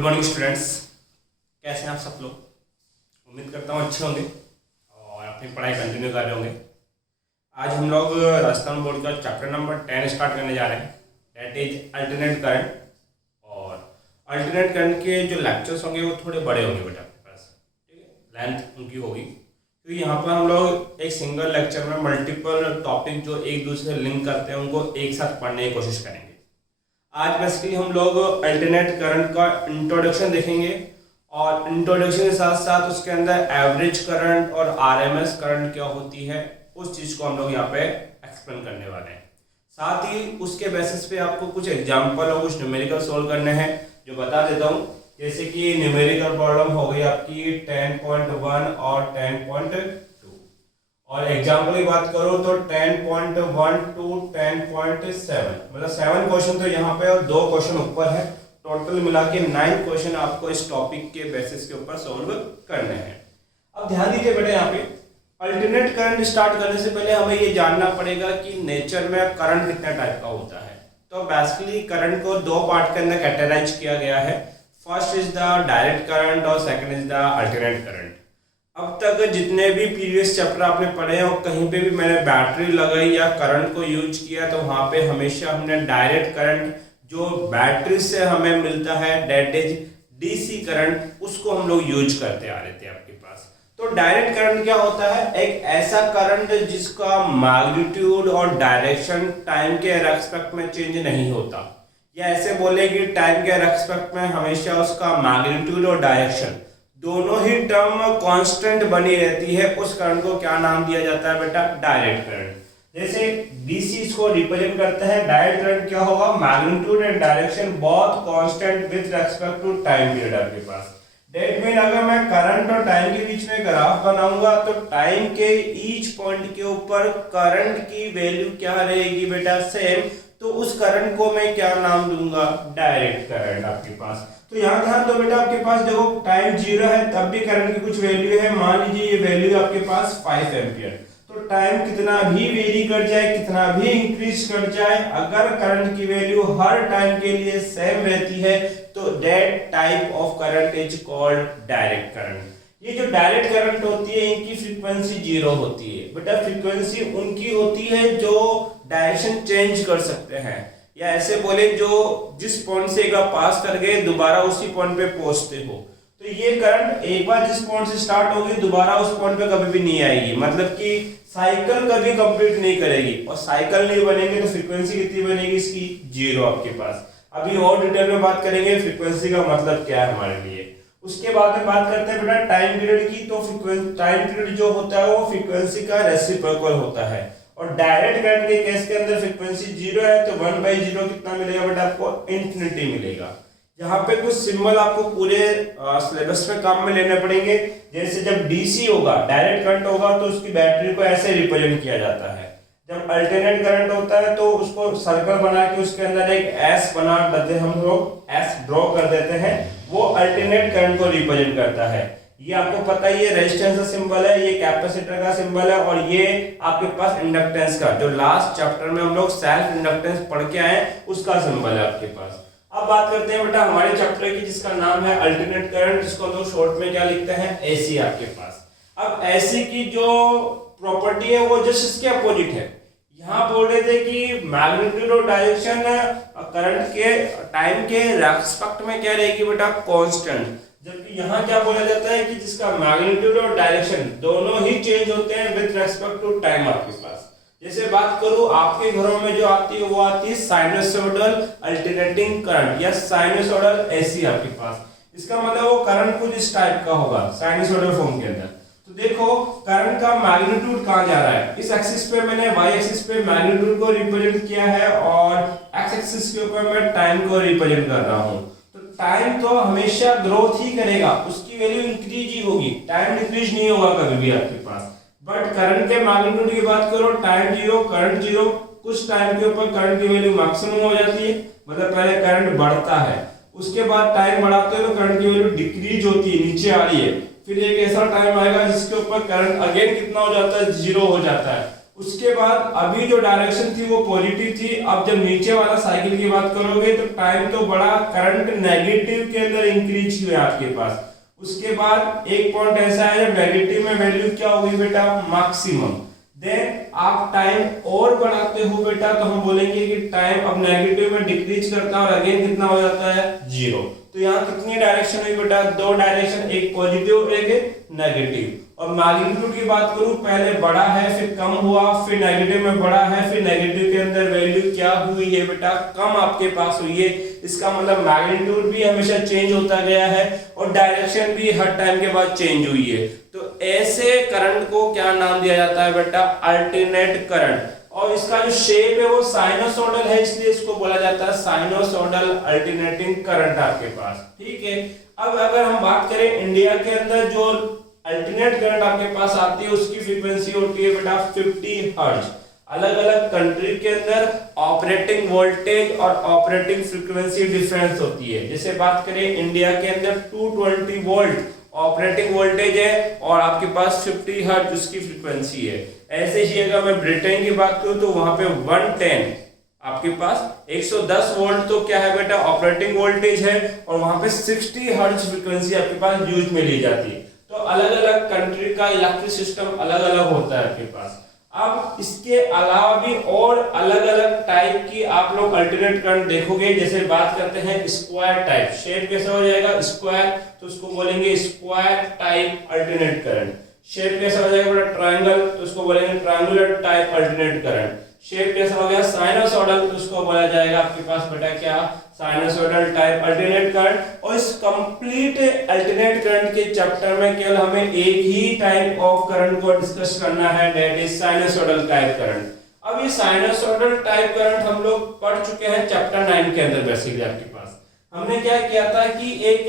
Good morning students, कैसे हैं आप सब लोग। उम्मीद करता हूँ अच्छे होंगे और अपनी पढ़ाई कंटिन्यू कर रहे होंगे। आज हम लोग राजस्थान बोर्ड का चैप्टर नंबर 10 स्टार्ट करने जा रहे हैं, दैट इज अल्टरनेट करंट। और अल्टरनेट करंट के जो लेक्चर्स होंगे वो थोड़े बड़े होंगे बेटा आपके पास, ठीक है, लेंथ उनकी होगी, क्योंकि यहाँ पर हम लोग एक सिंगल लेक्चर में मल्टीपल टॉपिक जो एक दूसरे से लिंक करते हैं उनको एक साथ पढ़ने की कोशिश करेंगे। आज बेसिकली हम लोग अल्टरनेट करंट का इंट्रोडक्शन देखेंगे और इंट्रोडक्शन के साथ साथ उसके अंदर एवरेज करंट और आरएमएस करंट क्या होती है उस चीज़ को हम लोग यहाँ पे एक्सप्लेन करने वाले हैं। साथ ही उसके बेसिस पे आपको कुछ एग्जांपल और कुछ न्यूमेरिकल सोल्व करने हैं जो बता देता हूँ। जैसे कि न्यूमेरिकल प्रॉब्लम हो गई आपकी 10.1 और 10.2 और एग्जाम्पल की बात करो तो 10.1 to 10.7, मतलब 7 क्वेश्चन तो यहाँ पे और 2 क्वेश्चन ऊपर है, टोटल मिला के 9 क्वेश्चन आपको इस टॉपिक के बेसिस के ऊपर सॉल्व करने हैं। अब ध्यान दीजिए बेटा, यहाँ पे अल्टरनेट करंट स्टार्ट करने से पहले हमें ये जानना पड़ेगा कि नेचर में करंट कितने टाइप का होता है। तो बेसिकली करंट को 2 पार्ट के अंदर कैटेगराइज किया गया है। First is the direct current और second is the alternate current. अब तक जितने भी प्रीवियस चैप्टर आपने पढ़े हैं और कहीं पे भी मैंने बैटरी लगाई या करंट को यूज किया तो वहां पे हमेशा हमने डायरेक्ट करंट जो बैटरी से हमें मिलता है दैट इज डीसी करंट, उसको हम लोग यूज करते आ रहे थे आपके पास। तो डायरेक्ट करंट क्या होता है? एक ऐसा करंट जिसका मैग्नीट्यूड और डायरेक्शन टाइम के रेस्पेक्ट में चेंज नहीं होता, या ऐसे बोले कि टाइम के रेस्पेक्ट में हमेशा उसका मैग्नीट्यूड और डायरेक्शन दोनों ही टर्म कांस्टेंट बनी रहती है। उस करंट को क्या नाम दिया जाता है बेटा? Direct current. जैसे डीसी इसको रिप्रेजेंट करते हैं, डायरेक्ट करंट क्या होगा? Magnitude and direction both constant with respect to time period आपके पास। दैट मीन अगर मैं करंट और टाइम के बीच में ग्राफ बनाऊंगा तो टाइम के ईच पॉइंट के ऊपर करंट की वैल्यू क्या रहेगी बेटा? सेम। तो उस करंट को मैं क्या नाम दूंगा? डायरेक्ट करंट आपके पास। तो यहाँ ध्यान दो बेटा, आपके पास देखो टाइम 0 है तब भी करंट की कुछ वैल्यू है, मान लीजिए ये वैल्यू आपके पास 5 एम्पियर। तो टाइम कितना भी वेरी कर जाए, कितना भी इंक्रीज कर जाए, अगर करंट की वैल्यू हर टाइम के लिए सेम रहती है तो that type of current is called direct current. ये जो डायरेक्ट करंट होती है इनकी फ्रीक्वेंसी 0 होती है बेटा। फ्रीक्वेंसी उनकी होती है जो डायरेक्शन चेंज कर सकते हैं, या ऐसे बोले जो जिस पॉइंट से एक बार पास कर गए दोबारा उसी पॉइंट पे पहुंचते हो। तो ये करंट एक बार जिस पॉइंट से स्टार्ट होगी दोबारा उस पॉइंट पे कभी भी नहीं आएगी, मतलब कि साइकिल कभी कंप्लीट नहीं करेगी। और साइकिल नहीं बनेंगे तो फ्रीक्वेंसी कितनी बनेगी इसकी? 0 आपके पास। अभी और डिटेल में बात करेंगे फ्रीक्वेंसी का मतलब क्या है हमारे लिए। उसके बाद में बात करते हैं बेटा टाइम पीरियड की। तो टाइम पीरियड जो होता है वो फ्रीक्वेंसी का रेसिप्रोकल होता है, और डायरेक्ट करंट के केस के अंदर फ्रीक्वेंसी 0 है तो 1/0 कितना मिलेगा बेटा? आपको इंफिनिटी मिलेगा। यहाँ पे कुछ सिंबल आपको पूरे सिलेबस में काम में लेने पड़ेंगे। जैसे जब डीसी होगा, डायरेक्ट करंट होगा, तो उसकी बैटरी को ऐसे रिप्रेजेंट किया जाता है। जब अल्टरनेट करंट होता है तो उसको सर्कल बना के उसके अंदर एक एस बना देते हैं, हम लोग एस ड्रॉ कर देते हैं, वो अल्टरनेट करंट को रिप्रेजेंट करता है। ये आपको पता ही है, रेजिस्टेंस का सिंबल है, ये कैपेसिटर का सिंबल है, और ये आपके पास इंडक्टेंस का, जो लास्ट चैप्टर में हम लोग सेल्फ इंडक्टेंस पढ़ के आए उसका सिंबल है आपके पास। अब बात करते हैं बेटा हमारे चैप्टर की जिसका नाम है अल्टरनेट करंट, जिसको हम लोग शॉर्ट में क्या लिखते हैं? एसी आपके पास। अब एसी की जो प्रॉपर्टी है वो जस्ट इसके अपोजिट है। यहाँ बोल रहे थे कि मैग्नीट्यूड और डायरेक्शन करंट के टाइम के रेस्पेक्ट में क्या रहेगी बेटा? कांस्टेंट। जबकि यहाँ क्या बोला जाता है कि जिसका मैग्नीट्यूड और डायरेक्शन दोनों ही चेंज होते हैं विद रिस्पेक्ट टू टाइम आपके पास। जैसे बात करूं आपके घरों में जो आती है वो आती है साइनसोइडल अल्टरनेटिंग करंट या साइनसोइडल एसी आपके पास। इसका मतलब वो करंट कुछ इस टाइप का होगा साइनसोइडल फॉर्म के अंदर। तो देखो करंट का मैग्नीट्यूड कहाँ जा रहा है? इस एक्सिस पे मैंने वाई एक्सिस पे मैग्नीट्यूड को रिप्रेजेंट किया है और एक्स एक्सिस के ऊपर मैं टाइम को रिप्रेजेंट कर रहा हूँ। टाइम तो हमेशा ग्रोथ ही करेगा, उसकी वैल्यू इंक्रीज ही होगी, टाइम डिक्रीज नहीं होगा कभी भी आपके पास। बट करंट के मैग्नीट्यूड की बात करो, टाइम 0 करंट 0, कुछ टाइम के ऊपर करंट की वैल्यू मैक्सिमम हो जाती है, मतलब पहले करंट बढ़ता है, उसके बाद टाइम बढ़ाते हैं तो करंट की वैल्यू डिक्रीज होती है, नीचे आ रही है। फिर एक ऐसा टाइम आएगा जिसके ऊपर करंट अगेन कितना हो जाता है? 0 हो जाता है। उसके बाद अभी जो डायरेक्शन थी वो पॉजिटिव थी। अब जब नीचे वाला साइकिल की बात करोगे तो टाइम तो बड़ा, करंट नेगेटिव के अंदर इंक्रीज हुआ आपके पास। उसके बाद एक पॉइंट ऐसा है जब नेगेटिव में वैल्यू क्या होगी बेटा, मैक्सिमम। देन आप टाइम और बढ़ाते हो बेटा तो हम बोलेंगे कि टाइम अब नेगेटिव में डिक्रीज करता है और अगेन कितना हो जाता है, 0। तो यहाँ कितनी डायरेक्शन हुई बेटा, 2 डायरेक्शन, एक पॉजिटिव एक नेगेटिव। और मैग्नीट्यूड की बात करूं, पहले बड़ा है फिर कम हुआ, फिर नेगेटिव में बड़ा है, फिर नेगेटिव के अंदर वैल्यू क्या हुई है बेटा, कम आपके पास हुई है। इसका मतलब मैग्नीट्यूड भी हमेशा चेंज होता गया है और डायरेक्शन भी हर टाइम के बाद चेंज हुई है। तो ऐसे करंट को क्या नाम दिया जाता है बेटा, अल्टरनेट करंट। और इसका जो शेप है वो साइनोसोडल है, इसलिए इसको बोला जाता है साइनोसोडल अल्टरनेटिंग करंट आपके पास। ठीक है, अब अगर हम बात करें इंडिया के अंदर जो अल्टरनेट करंट आपके पास आती है उसकी फ्रीक्वेंसी होती है बेटा 50 हर्ट्ज। अलग अलग कंट्री के अंदर ऑपरेटिंग वोल्टेज और ऑपरेटिंग फ्रीक्वेंसी डिफरेंस होती है। जैसे बात करें इंडिया के अंदर 220 वोल्ट ऑपरेटिंग वोल्टेज है और आपके पास 50 हर्ट्ज उसकी फ्रीक्वेंसी है। ऐसे ही अगर मैं ब्रिटेन की बात करूं तो वहां पे 110 आपके पास 110 वोल्ट तो क्या है बेटा, ऑपरेटिंग वोल्टेज है और वहां पे 60 हर्ट्ज फ्रीक्वेंसी आपके पास यूज में ली जाती है। तो अलग अलग कंट्री का इलेक्ट्रिक सिस्टम अलग अलग होता है आपके पास। अब इसके अलावा भी और अलग अलग टाइप की आप लोग अल्टरनेट करंट देखोगे। जैसे बात करते हैं स्क्वायर टाइप, शेप कैसा हो जाएगा स्क्वायर, तो उसको बोलेंगे square type alternate current. Shape कैसा हो जाएगा बेटा ट्रायंगल, तो उसको बोलेंगे triangular type alternate current. Shape कैसा हो गया साइनोसॉइडल, तो उसको बोला जाएगा आपके पास बेटा क्या, साइनोसॉइडल टाइप अल्टरनेट करंट। और इस कंप्लीट अल्टरनेट करंट के चैप्टर में केवल हमें एक ही टाइप ऑफ करंट को डिस्कस करना है, that is sinusoidal type current. अब ये साइनोसॉइडल टाइप करंट हम लोग पढ़ चुके हैं चैप्टर 9 के अंदर। बेसिकली आपके पास हमने क्या किया था कि एक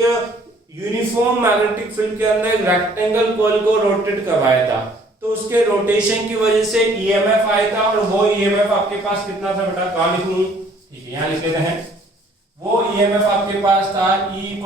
यूनिफॉर्म मैग्नेटिक फील्ड के अंदर एक रेक्टेंगल कॉइल को रोटेट करवाया था, तो उसके रोटेशन की वजह से ईएमएफ आया था। और वो ईएमएफ आपके पास कितना था बेटा, कहां लिखूं, ठीक है यहाँ लिख लेते हैं। वो ईएमएफ आपके पास था E =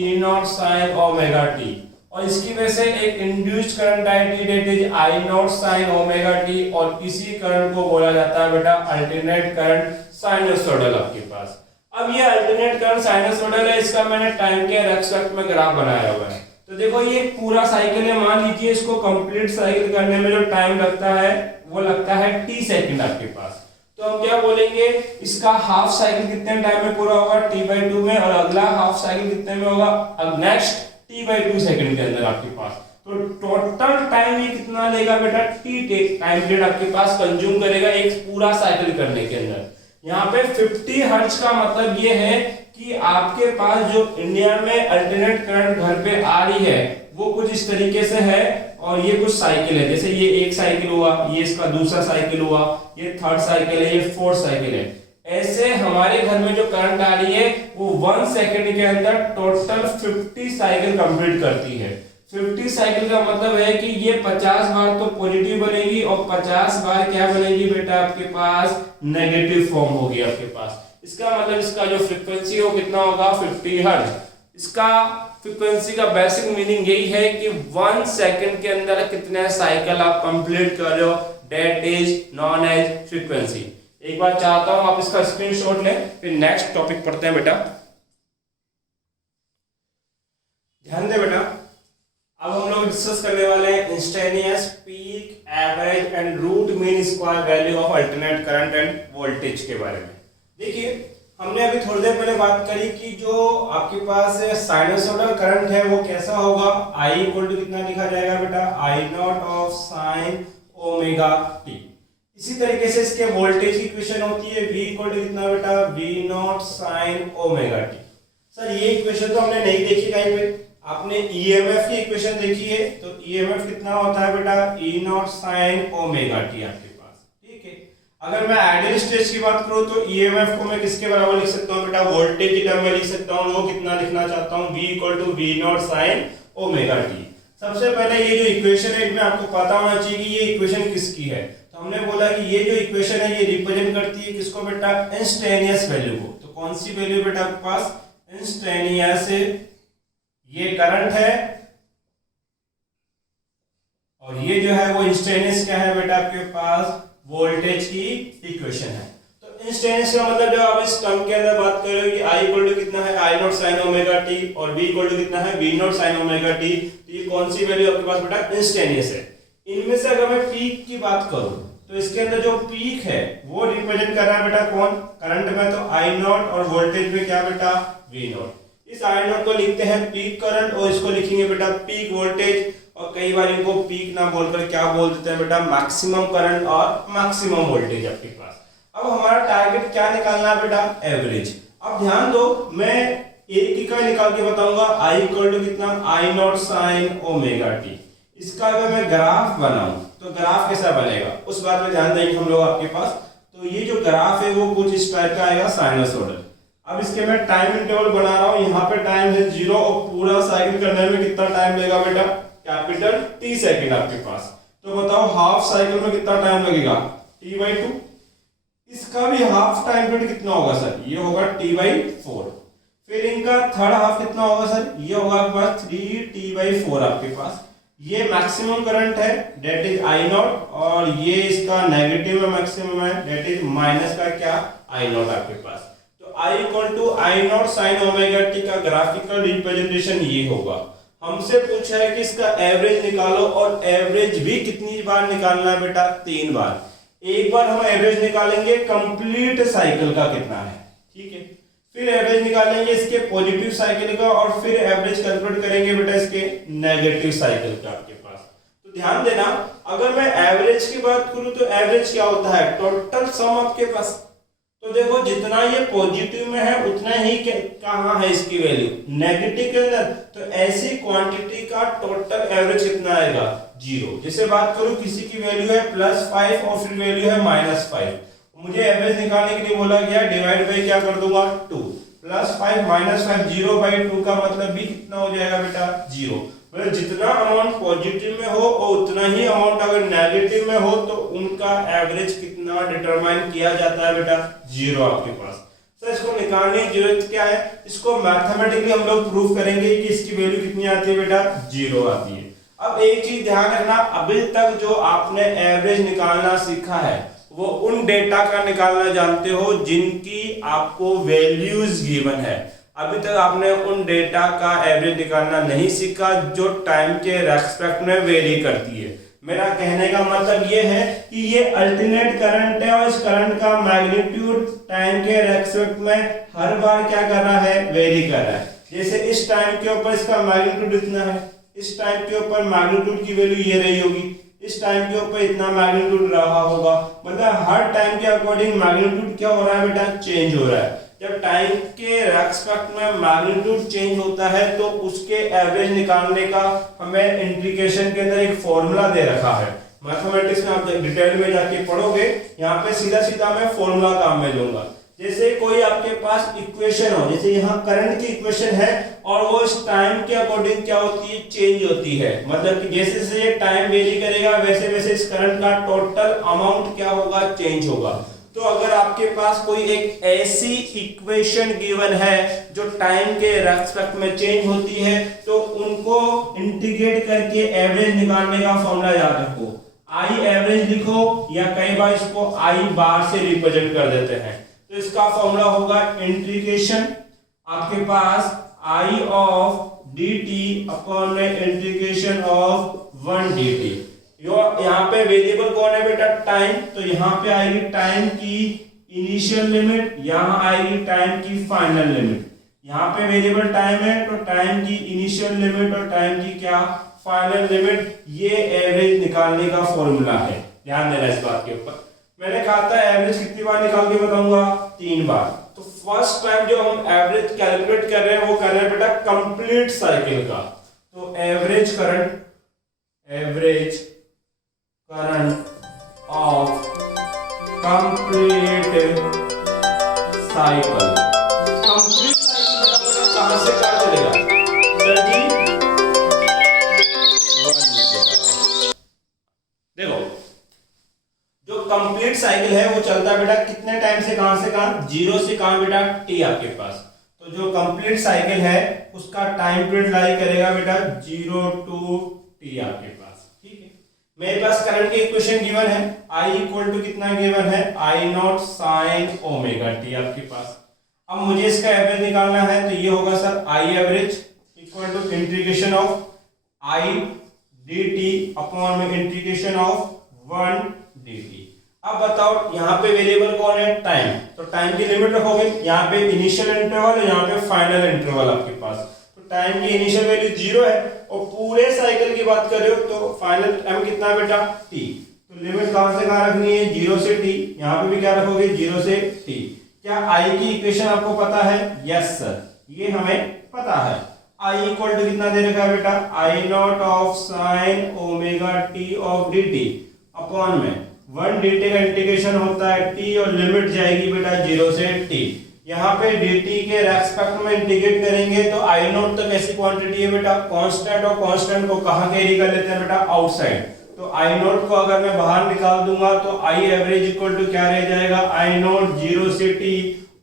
E0 sin omega t, और इसकी वजह से एक induced current I T, that is I0 sin omega t। और इसी करंट को बोला जाता है बेटा अल्टरनेट करंट साइनोसॉइडल आपके पास। अब ये अल्टरनेट करंट साइनोसॉइडल है, इसका मैंने टाइम के रेस्पेक्ट में ग्राफ बनाया हुआ है। तो देखो ये पूरा साइकिल है, मान लीजिए इसको कंप्लीट साइकिल करने में जो टाइम लगता है वो लगता है t सेकंड आपके पास। तो हम क्या बोलेंगे, इसका हाफ साइकिल कितने टाइम में पूरा होगा, t/2 में, और अगला हाफ साइकिल कितने में होगा, अब नेक्स्ट t/2 सेकंड के अंदर आपके पास। तो टोटल टाइम ये कितना लेगा बेटा, t टाइम पीरियड आपके पास कंज्यूम करेगा एक पूरा साइकिल करने के अंदर। यहाँ पे 50 हर्ट्ज का मतलब ये है कि आपके पास जो इंडिया में अल्टरनेट करंट घर पे आ रही है वो कुछ इस तरीके से है, और ये कुछ साइकिल है। जैसे ये एक साइकिल हुआ, ये इसका दूसरा साइकिल हुआ, ये थर्ड साइकिल है, ये फोर्थ साइकिल है। ऐसे हमारे घर में जो करंट आ रही है वो 1 सेकंड के अंदर टोटल 50 साइकिल कंप्लीट करती है। 50 साइकिल का मतलब है कि ये 50 बार तो पॉजिटिव बनेगी और 50 बार क्या बनेगी बेटा, आपके पास नेगेटिव फॉर्म होगी आपके पास। इसका मतलब इसका जो फ्रीक्वेंसी हो कितना होगा, 50 हर्ट्ज। इसका फ्रीक्वेंसी का बेसिक मीनिंग यही है कि 1 सेकंड के अंदर कितने साइकिल आप कंप्लीट कर रहे हो, that is known as frequency. एक बार चाहता हूं आप इसका स्क्रीनशॉट लें, फिर नेक्स्ट टॉपिक पढ़ते हैं बेटा। ध्यान दे बेटा, अब हम लोग डिस्कस करने वाले हैं instantaneous peak, average and root mean square value of alternate current and voltage के बारे में। देखिए हमने अभी थोड़ी देर पहले बात करी कि जो आपके पास साइनोसॉइडल करंट है वो कैसा होगा, I = कितना लिखा जाएगा बेटा, I0 of sin omega t। इसी तरीके से इसके वोल्टेज की इक्वेशन होती है V = कितना बेटा, V0 sin omega t। Sir ये इक्वेशन तो हमने नहीं देखी कहीं पे, आपने ईएमएफ की इक्वेशन देखी है। तो ईएमएफ कितना होता है बेटा, E0 sin ओमेगा t आपके पास। ठीक है, अगर मैं आइडियल स्टेज की बात करूं तो ईएमएफ को मैं किसके बराबर लिख सकता हूं बेटा, वोल्टेज की टर्म में लिख सकता हूं। वो कितना लिखना चाहता हूं, V = V0 sin omega t। सबसे पहले ये जो इक्वेशन है इसमें आपको पता होना चाहिए कि ये इक्वेशन किसकी है। तो हमने बोला कि ये जो इक्वेशन है ये रिप्रेजेंट करती है किसको बेटा, इंस्टेंटेनियस वैल्यू को। तो कौन सी वैल्यू बेटा आपके पास, इंस्टेंटेनियस, ये करंट है और ये जो है वो इंस्टेंटेनियस क्या है बेटा आपके पास, वोल्टेज की इक्वेशन है। तो इंस्टेंटेनियस का मतलब जब आप इस टर्म के अंदर बात कर रहे हो कि आई इक्वल टू कितना है, I naught sine omega T, और बी इक्वल टू कितना है, B naught sine omega T, तो ये कौन सी वैल्यू आपके पास बेटा, इंस्टेंटेनियस है। इनमें से अगर मैं पीक की बात करूं तो इसके अंदर जो पीक है वो रिप्रेजेंट कर रहा है बेटा कौन, करंट में, तो आई नॉट, और वोल्टेज में क्या बेटा, वी नॉट। इस आई नॉट को लिखते हैं पीक करंट और इसको लिखेंगे बेटा पीक वोल्टेज, और कई बार इनको पीक ना बोलकर क्या बोल देते हैं बेटा, मैक्सिमम करंट और मैक्सिमम वोल्टेज आपके पास। अब हमारा टारगेट क्या निकालना है बेटा, एवरेज। अब ध्यान दो, मैं एक ही का निकाल के बताऊंगा, आई इक्वल टू कितना, आई नॉट साइन ओमेगा टी। इसका अगर मैं ग्राफ बनाऊं तो ग्राफ कैसा बनेगा, उस बात पे ध्यान देंगे हम लोग आपके पास। तो ये जो ग्राफ है वो कुछ इस टाइप का आएगा, साइनसोइडल। अब इसके मैं टाइम इंटरवल बना रहा हूं, यहाँ पे टाइम है 0 और पूरा साइकिल करने में कितना टाइम लगेगा बेटा, कैपिटल टी सेकंड आपके पास। तो बताओ हाफ साइकिल में कितना टाइम लगेगा, t/2। इसका भी हाफ टाइम पीरियड कितना होगा सर, ये होगा t/4। फिर इनका थर्ड हाफ कितना होगा सर, ये होगा आपके पास 3t/4 आपके पास। ये मैक्सिमम करंट है डेट इज आई नॉट, और ये इसका नेगेटिव में मैक्सिमम है डेट इज माइनस का क्या, आई नॉट आपके पास। तो I equal to I naught sine omega T का ग्राफिकल रिप्रेजेंटेशन ये होगा। हमसे पूछा है कि इसका एवरेज निकालो, और एवरेज भी कितनी बार निकालना है बेटा, 3 बार। एक बार हम एवरेज निकालेंगे कंप्लीट साइकिल का कितना है, ठीक है, फिर एवरेज निकालेंगे इसके पॉजिटिव साइकिल का, और फिर एवरेज कैलकुलेट करेंगे बेटा इसके नेगेटिव साइकिल का आपके पास। तो ध्यान देना, अगर मैं एवरेज की बात करूं तो एवरेज क्या होता है, टोटल सम आपके पास। तो देखो जितना ये पॉजिटिव में है उतना ही कहां है इसकी वैल्यू, नेगेटिव के अंदर। तो ऐसी क्वांटिटी का टोटल एवरेज कितना आएगा, 0। जैसे बात करूं किसी की वैल्यू है +5 और फिर वैल्यू है -5, मुझे एवरेज निकालने के लिए बोला गया डिवाइड बाय क्या कर दूंगा, 2। +5 -5 0/2 का मतलब भी कितना हो जाएगा बेटा, 0। मतलब जितना अमाउंट पॉजिटिव में हो और उतना ही अमाउंट अगर नेगेटिव में हो तो उनका एवरेज कितना डिटरमाइन किया जाता है बेटा, 0 आपके पास। सर इसको निकालने की जरूरत क्या है, इसको मैथमेटिकली हम लोग प्रूव करेंगे कि इसकी वैल्यू कितनी आती है बेटा, 0 आती है। अब एक चीज ध्यान रखना, अभी तक जो आपने एवरेज निकालना सीखा है वो उन डेटा का निकालना जानते हो जिनकी आपको वैल्यूज गिवन है। अभी तक आपने उन डेटा का एवरेज निकालना नहीं सीखा जो टाइम के रेस्पेक्ट में वेरी करती है। मेरा कहने का मतलब ये है कि ये अल्टरनेट करंट है और इस करंट का मैग्नीट्यूड टाइम के रेस्पेक्ट में हर बार क्या कर रहा है, वेरी कर रहा है। जैसे इस टाइम के ऊपर इसका मैग्नीट्यूड इतना है, इस टाइम के ऊपर मैग्नीट्यूड की वैल्यू ये रही होगी, इस टाइम के ऊपर इतना मैग्नीट्यूड रहा होगा। मतलब हर टाइम के अकॉर्डिंग मैग्नीट्यूड क्या हो रहा है बेटा, चेंज हो रहा है। जब टाइम के रेस्पेक्ट में मैग्नीट्यूड चेंज होता है तो उसके एवरेज निकालने का हमें इंटीग्रेशन के अंदर एक फॉर्मूला दे रखा है। मैथमेटिक्स में आप डिटेल में जाके पढ़ोगे, यहाँ पे सीधा सीधा मैं फॉर्मूला काम में लूंगा। जैसे कोई आपके पास इक्वेशन हो, जैसे यहाँ करंट की इक्वेशन है और वो इस टाइम के अकॉर्डिंग क्या होती है, चेंज होती है। मतलब कि जैसे जैसे ये टाइम वेरी करेगा वैसे वैसे इस करंट का टोटल अमाउंट क्या होगा, चेंज होगा। तो अगर आपके पास कोई एक ऐसी इक्वेशन गिवन है जो टाइम के रेस्पेक्ट में चेंज होती है तो उनको इंटीग्रेट करके एवरेज निकालने का फॉर्मूला याद रखो। आई एवरेज लिखो या कई बार इसको आई बार से रिप्रेजेंट कर देते हैं। तो इसका फॉर्मूला होगा इंटीग्रेशन आपके पास I of dt upon integration of 1 dt। यहाँ पे वेरिएबल कौन है बेटा, टाइम। तो यहाँ पे आएगी टाइम की इनिशियल लिमिट, यहाँ आएगी टाइम की फाइनल लिमिट। यहाँ पे वेरिएबल टाइम है तो टाइम की इनिशियल लिमिट और टाइम की क्या, फाइनल लिमिट। ये एवरेज निकालने का फॉर्मूला है, ध्यान देना इस बात के ऊपर। मैंने कहा था एवरेज कितनी बार निकाल के बताऊंगा, 3 बार। तो फर्स्ट टाइम जो हम एवरेज कैलकुलेट कर रहे हैं वो कर रहे हैं बेटा कंप्लीट साइकिल का। तो average current of complete cycle. Complete cycle कहां से कहां चलेगा सर जी, 1 देखो जो कंप्लीट साइकिल है वो चलता है बेटा कितने टाइम से कहां 0 से कहां बेटा, t आपके पास। तो जो कंप्लीट साइकिल है उसका टाइम पीरियड लाई करेगा बेटा 0 to t आपके पास, ठीक है। मेरे पास करंट की इक्वेशन गिवन है, I इक्वल टू कितना गिवन है, I naught sine omega T आपके पास। अब मुझे इसका एवरेज निकालना है, तो ये होगा sir I average equal to integration of I dt upon में इंटीग्रेशन ऑफ 1 dt। अब बताओ यहाँ पे वेरिएबल कौन है, टाइम, तो टाइम की लिमिट रखोगे, यहाँ पे इनिशियल इंटरवल है, यहाँ पे फाइनल इंटरवल आपके पास। तो टाइम की इनिशियल वैल्यू 0 है और पूरे साइकिल की बात कर रहे हो तो फाइनल टाइम कितना है बेटा, t। तो लिमिट कहां से कहां रखनी है, 0 से t, यहाँ पे भी क्या रखोगे, 0 से t। क्या I की इक्वेशन आपको पता है, यस सर, ये हमें पता है। I इक्वल टू कितना दे रखा है बेटा, I not of sine omega T of dt upon में 1 dt का इंटीग्रेशन होता है t और लिमिट जाएगी बेटा 0 से t। यहाँ पे dt के रेस्पेक्ट में इंटीग्रेट करेंगे तो I नॉट तो कैसी क्वांटिटी है बेटा, कांस्टेंट, और कांस्टेंट को कहाँ कैरी कर लेते हैं बेटा, आउटसाइड। तो I नॉट को अगर मैं बाहर निकाल दूंगा तो I एवरेज इक्वल टू क्या रह जाएगा, I नॉट 0 से t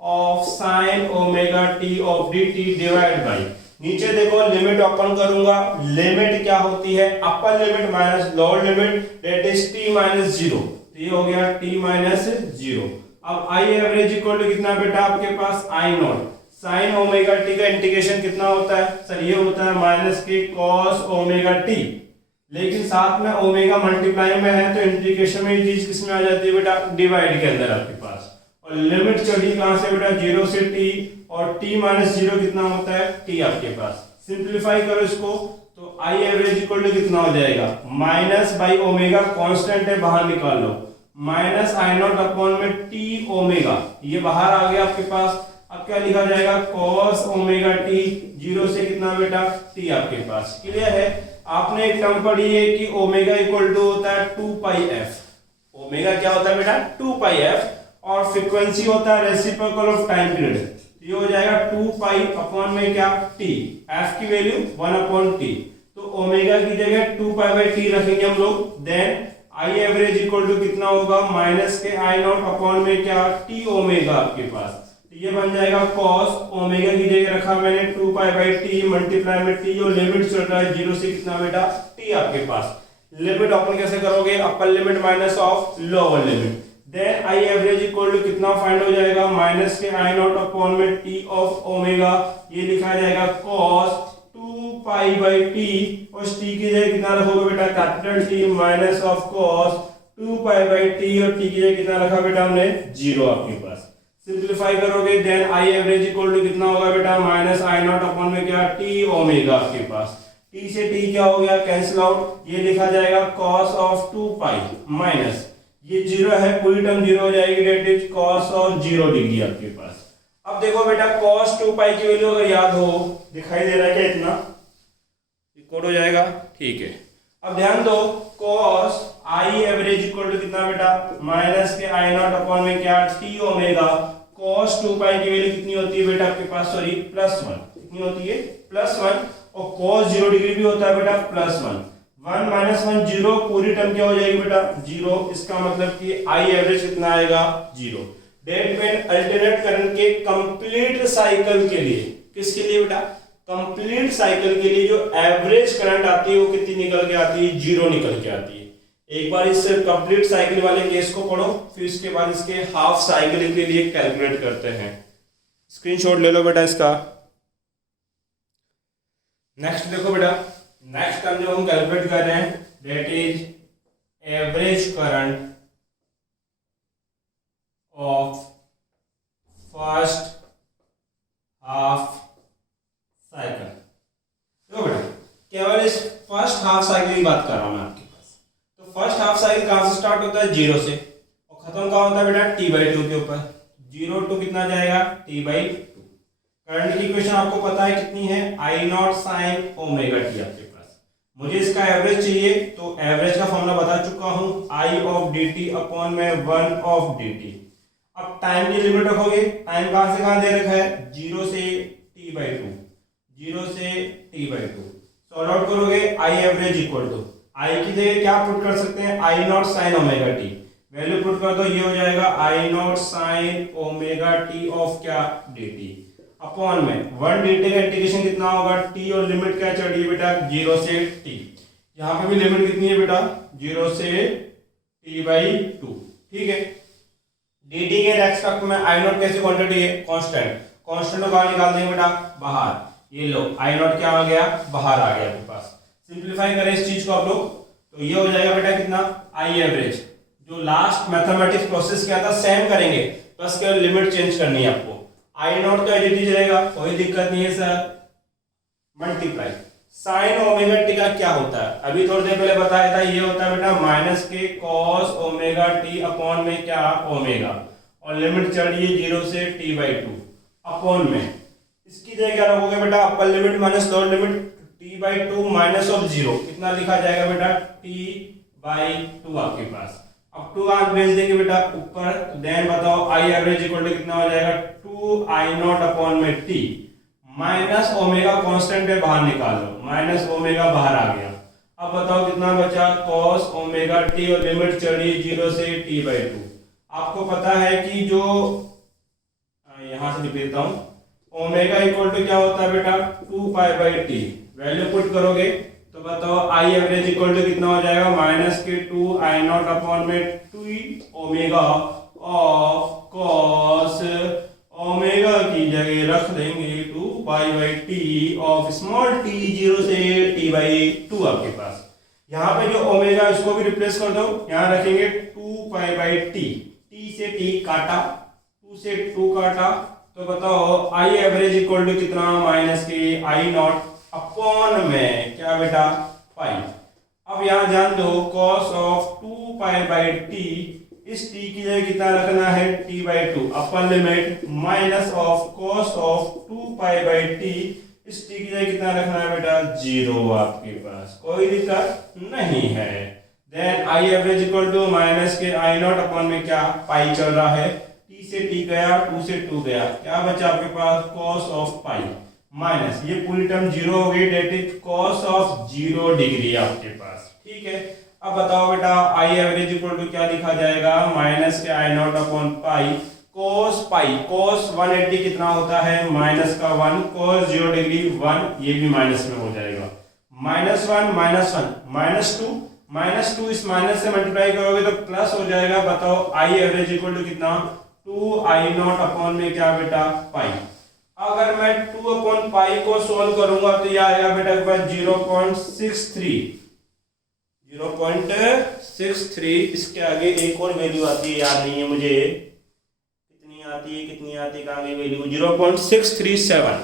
of sine omega t of dt divide by, नीचे देखो लिमिट ओपन करूंगा, लिमिट क्या होती है, अपर limit minus lower limit, that is t minus 0, तो ये हो गया t माइनस 0। अब I एवरेज इक्वल टू कितना बेटा आपके पास, I naught sine omega t का इंटीग्रेशन कितना होता है सर, ये होता है माइनस के कॉस ओमेगा t, लेकिन साथ में ओमेगा मल्टीप्लाई में है तो इंटीग्रेशन में ये चीज किसमें आ जाती है बेटा, डिवाइड के अंदर आपके पास। और लिमिट चढ़ी कहां से बेटा, 0 से t, और t माइनस 0 कितना होता है, t आपके पास। सिंप्लीफाई करो इसको तो I एवरेज इक्वल टू कितना हो जाएगा, माइनस बाई ओमेगा कांस्टेंट है बाहर निकाल लो, माइनस I नॉट अपॉन में t ओमेगा, ये बाहर आ गया आपके पास। अब क्या लिखा जाएगा, cos ओमेगा t, 0 से कितना बेटा, t आपके पास। क्लियर है। आपने एक टर्म पढ़ी है कि ओमेगा इक्वल टू होता है 2 पाई f, ओमेगा क्या होता है बेटा, 2 पाई f, और फ्रीक्वेंसी होता है रेसिप्रोकल ऑफ टाइम पीरियड, ये हो जाएगा 2 पाई अपॉन में क्या, t, f की वैल्यू 1 अपॉन t, तो ओमेगा की जगह 2 पाई बाई t रखेंगे हम लोग। Then I average equal to कितना होगा, माइनस के I नॉट अपॉन में क्या, t ओमेगा आपके पास, तो ये बन जाएगा cos ओमेगा की जगह रखा मैंने 2 पाई बाई t मल्टीप्लाई में t, और लिमिट चल रहा है 0 से कितना बेटा, t आपके पास। लिमिट ओपन कैसे करोगे, upper limit minus of lower limit, then I average equal to कितना फाइंड हो जाएगा, माइनस के I नॉट अपॉन में t ऑफ ओमेगा, ये लिखा जाएगा cos 2 पाई बाई t, और t की जगह कितना रखोगे बेटा, capital T minus of cos 2 pi by t, और t की जगह कितना रखा बेटा हमने, 0 आपके पास। सिंप्लीफाई करोगे then I average equal to कितना होगा बेटा, माइनस I नॉट अपॉन में क्या, t ओमेगा आपके पास, t से t क्या हो गया, कैंसिल आउट, ये लिखा जाएगा cos ऑफ 2 पाई माइनस, ये 0 है, पूरी टर्म 0 हो जाएगी, दैट इज cos और 0 डिग्री आपके पास। अब देखो बेटा cos 2 पाई की वैल्यू अगर याद हो, दिखाई दे रहा है क्या, इतना कोड हो जाएगा, ठीक है। अब ध्यान दो, cos I average equal to कितना बेटा, माइनस के I नॉट अपॉन में क्या, t ओमेगा, cos 2 पाई की वैल्यू कितनी होती है बेटा आपके पास, सॉरी +1, कितनी होती है, +1, और cos 0 डिग्री भी होता है बेटा +1, 1 माइनस 1 0, पूरी टर्म क्या हो जाएगी बेटा, 0, इसका मतलब कि I एवरेज कितना आएगा, 0। डेट में अल्टरनेट करंट के कंप्लीट साइकिल के लिए, किसके लिए बेटा, कंप्लीट साइकिल के लिए जो एवरेज करंट आती है वो कितनी निकल के आती है, 0 निकल के आती है। एक बार इस कंप्लीट साइकिल वाले केस को पढ़ो, फिर इसके बाद इसके हाफ साइकिल के लिए कैलकुलेट करते हैं। स्क्रीनशॉट ले लो बेटा इसका। नेक्स्ट देखो बेटा, नेक्स्ट टर्म जो हम कैलकुलेट कर रहे हैं that is average current of first half cycle. देखो बेटा, केवल इस फर्स्ट हाफ साइकिल की बात कर रहा हूं मैं आपके पास। तो फर्स्ट हाफ साइकिल कहां से स्टार्ट होता है, 0 से, और खत्म कहां होता है बेटा, t/2 के ऊपर। 0 to कितना जाएगा, t/2। करंट की इक्वेशन आपको पता है कितनी है, I naught sine omega T आपके पास। मुझे इसका एवरेज चाहिए, तो एवरेज का फॉर्मूला बता चुका हूं, I ऑफ dt अपॉन में 1 ऑफ dt। अब टाइम की लिमिट रखोगे, टाइम कहां से कहां दे रखा है, 0 से t/2, 0 से t/2। सॉल्व आउट करोगे, I average equal to I की जगह क्या पुट कर सकते हैं, I naught sine omega T, value put कर दो, ये हो जाएगा I naught sine omega T of क्या, dt अपॉन में 1 dt का इंटीग्रेशन कितना होगा, t, और लिमिट क्या चढ़ी है बेटा, 0 से t। यहाँ पे भी लिमिट कितनी है बेटा, 0 से t/2। ठीक है, dt के रेस्पेक्ट में आई नॉट कैसी क्वांटिटी है, कांस्टेंट। कांस्टेंट को कहाँ निकाल देंगे बेटा, बाहर। ये लो आई नॉट क्या आ गया, बाहर आ गया आपके पास। सिंप्लीफाई करें इस चीज को आप लोग, तो ये हो जाएगा बेटा कितना, आई एवरेज। जो लास्ट मैथमेटिक्स प्रोसेस किया था सेम करेंगे, बस केवल लिमिट चेंज करनी है आपको। आई नॉट तो एज इट इज रहेगा, कोई दिक्कत नहीं है sir. Multiply sign omega T का क्या होता है, अभी थोड़ी देर पहले बताया था, ये होता है बेटा माइनस के कॉस ओमेगा टी अपॉन में क्या, ओमेगा, और लिमिट चल रही है 0 से t/2 अपॉन में। इसकी जगह क्या रखोगे बेटा, अपर limit minus lower limit t/2 minus of 0, कितना लिखा जाएगा बेटा, t/2 आपके पास। अब 2 आंख भेज देंगे बेटा ऊपर, देन बताओ आई एवरेज इक्वल टू कितना हो जाएगा, 2i0 अपॉन में t माइनस ओमेगा कांस्टेंट है, बाहर निकाल लो, माइनस ओमेगा बाहर आ गया। अब बताओ कितना बचा, कॉस ओमेगा टी, और लिमिट चढ़ी 0 से t/2। आपको पता है कि जो यहां से लिख देता हूं, ओमेगा इक्वल टू क्या होता है बेटा, 2π/t। वैल्यू पुट करोगे तो बताओ आई एवरेज इक्वल टू कितना हो जाएगा, माइनस के 2i0 अपॉन में 2 ओमेगा ऑफ कॉस ओमेगा की जगह रख देंगे 2π/t ऑफ स्मॉल t 0 से t/2 आपके पास। यहाँ पे जो ओमेगा इसको भी रिप्लेस कर दो, यहाँ रखेंगे 2π/t, t से t काटा, 2 से 2 काटा, तो बताओ आई एवरेज इक्वल टू कितना, माइनस के i0 अपॉन में क्या बेटा, पाई। अब यहाँ ध्यान दो, cos ऑफ 2π/t, इस t की जगह कितना रखना है, t/2 upper limit minus of cos of 2π/t, इस t की जगह कितना रखना है बेटा, 0 आपके पास, कोई दिक्कत नहीं है। Then I average equal to minus के i0 अपॉन में क्या, पाई चल रहा है, t से t गया, 2 से 2 गया, क्या बचा आपके पास, cos ऑफ पाई माइनस ये पूरी टर्म 0 हो गई, that is cos of 0 degree आपके पास। ठीक है, अब बताओ बेटा आई एवरेज इक्वल टू क्या लिखा जाएगा, माइनस के i0 अपॉन पाई cos पाई, cos 180 कितना होता है, माइनस का 1, cos 0 डिग्री 1, ये भी माइनस में हो जाएगा, -1 -2 इस माइनस से मल्टीप्लाई करोगे तो प्लस हो जाएगा। बताओ आई एवरेज इक्वल टू कितना, 2i0 अपॉन में क्या बेटा, पाई। अगर मैं 2 अपॉन पाई को सोल्व करूंगा तो यह आएगा बेटा के पास 0.63। इसके आगे एक और वैल्यू आती है, याद नहीं है मुझे कितनी आती है कहाँ गई वैल्यू, 0.637।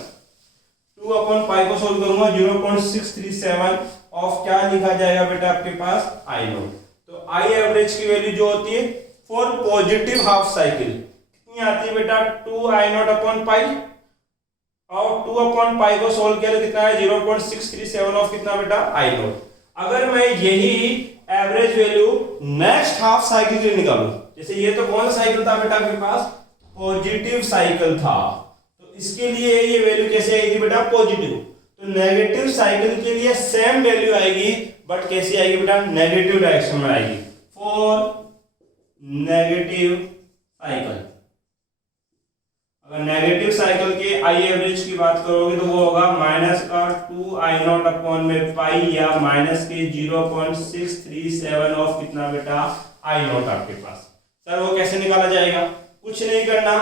2 अपॉन पाई को सोल्व करूंगा 0.637 ऑफ क्या लिखा जाएगा बेटा आपके पास, i0। तो आई एवरेज की वैल्यू जो होती है फॉर पॉजिटिव हाफ साइकिल कितनी आती है बेटा, 2i0 अपॉन पाई, और 2 अपॉन पाई को सोल्व किया तो कितना है, 0.637 ऑफ कितना बेटा, i0। अगर मैं यही average value next half cycle के लिए निकालूं, जैसे ये तो कौन सा साइकिल था बेटा आपके पास, पॉजिटिव साइकिल था, तो इसके लिए ये वैल्यू कैसे आएगी बेटा, पॉजिटिव। तो नेगेटिव साइकिल के लिए सेम वैल्यू आएगी, बट कैसे आएगी बेटा, नेगेटिव डायरेक्शन में आएगी, फॉर नेगेटिव साइकिल। अगर नेगेटिव साइकिल के आई एवरेज की बात करोगे तो वो होगा माइनस का 2i0 अपॉन में पाई, या माइनस के 0.637 ऑफ कितना बेटा, i0 आपके पास। सर वो कैसे निकाला जाएगा, कुछ नहीं करना,